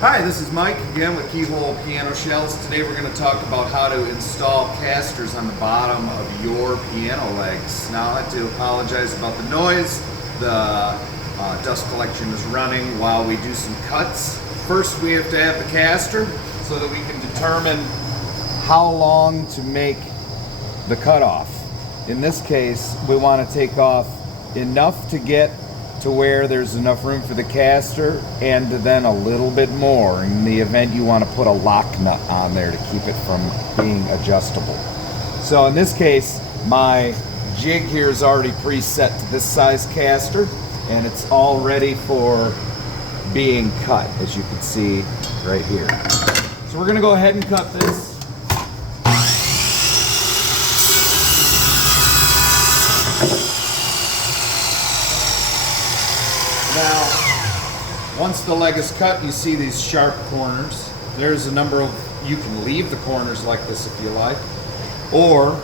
Hi, this is Mike again with Keyhole Piano Shells. Today we're going to talk about how to install casters on the bottom of your piano legs. Now I have to apologize about the noise. The dust collection is running while we do some cuts. First we have to have the caster so that we can determine how long to make the cutoff. In this case, we want to take off enough to get to where there's enough room for the caster, and then a little bit more in the event you want to put a lock nut on there to keep it from being adjustable. So in this case, my jig here is already preset to this size caster, and it's all ready for being cut, as you can see right here. So we're going to go ahead and cut this. Now, once the leg is cut, you see these sharp corners. There's a number of, you can leave the corners like this if you like, or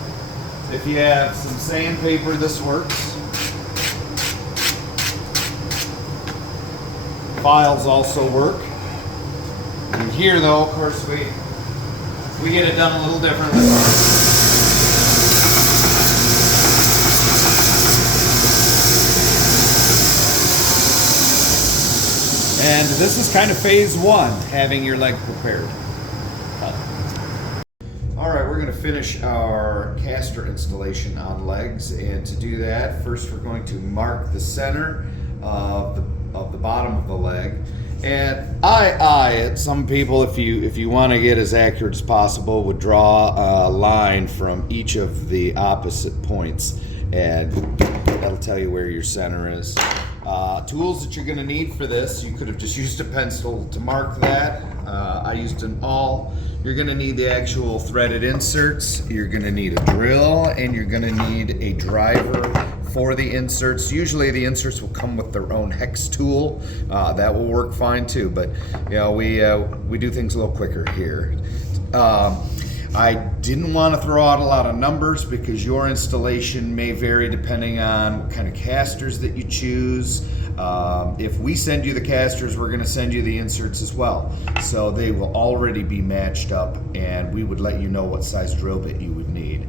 if you have some sandpaper, this works. Files also work. And here though, of course, we get it done a little differently. And this is kind of phase one, having your leg prepared. All right, we're going to finish our caster installation on legs, and to do that, first we're going to mark the center of the bottom of the leg. And some people, if you want to get as accurate as possible, would draw a line from each of the opposite points, and that'll tell you where your center is. Tools that you're going to need for this, you could have just used a pencil to mark that. I used an awl. You're going to need the actual threaded inserts. You're going to need a drill, and you're going to need a driver for the inserts. Usually the inserts will come with their own hex tool. That will work fine too, but you know, we do things a little quicker here. I didn't want to throw out a lot of numbers because your installation may vary depending on what kind of casters that you choose. If we send you the casters, we're going to send you the inserts as well. So they will already be matched up, and we would let you know what size drill bit you would need.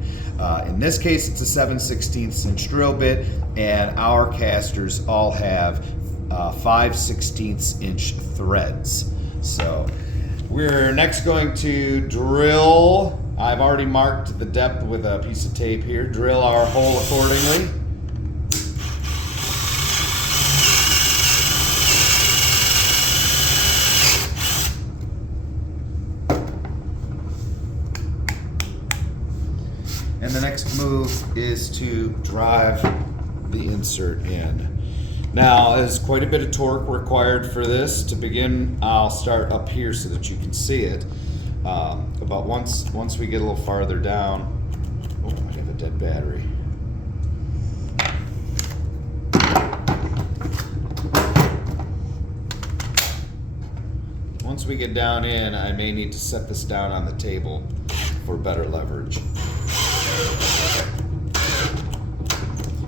In this case, it's a 7/16 inch drill bit, and our casters all have 5/16 inch threads. So we're next going to drill. I've already marked the depth with a piece of tape here. Drill our hole accordingly. And the next move is to drive the insert in. Now, there's quite a bit of torque required for this. To begin, I'll start up here so that you can see it. But once we get a little farther down, oh, I have a dead battery. Once we get down in, I may need to set this down on the table for better leverage.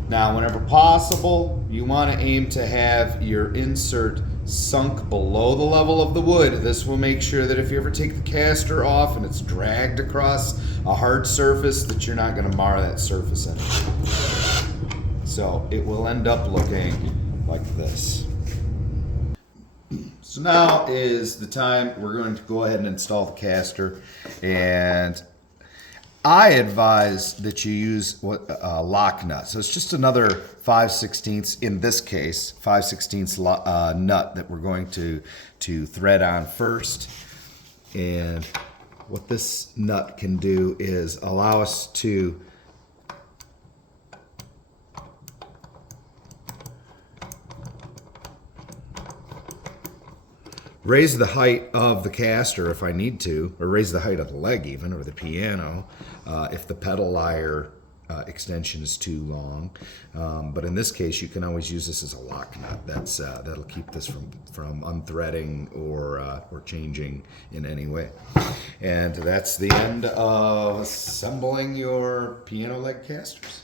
Now, whenever possible, you want to aim to have your insert sunk below the level of the wood. This will make sure that if you ever take the caster off and it's dragged across a hard surface, that you're not going to mar that surface anymore. So it will end up looking like this. So now is the time we're going to go ahead and install the caster, and I advise that you use a lock nut. So it's just another 5/16, in this case, 5/16 nut that we're going to thread on first. And what this nut can do is allow us to raise the height of the caster if I need to, or raise the height of the leg even, or the piano, if the pedal lyre extension is too long. But in this case, you can always use this as a lock nut. That'll keep this from unthreading or changing in any way. And that's the end of assembling your piano leg casters.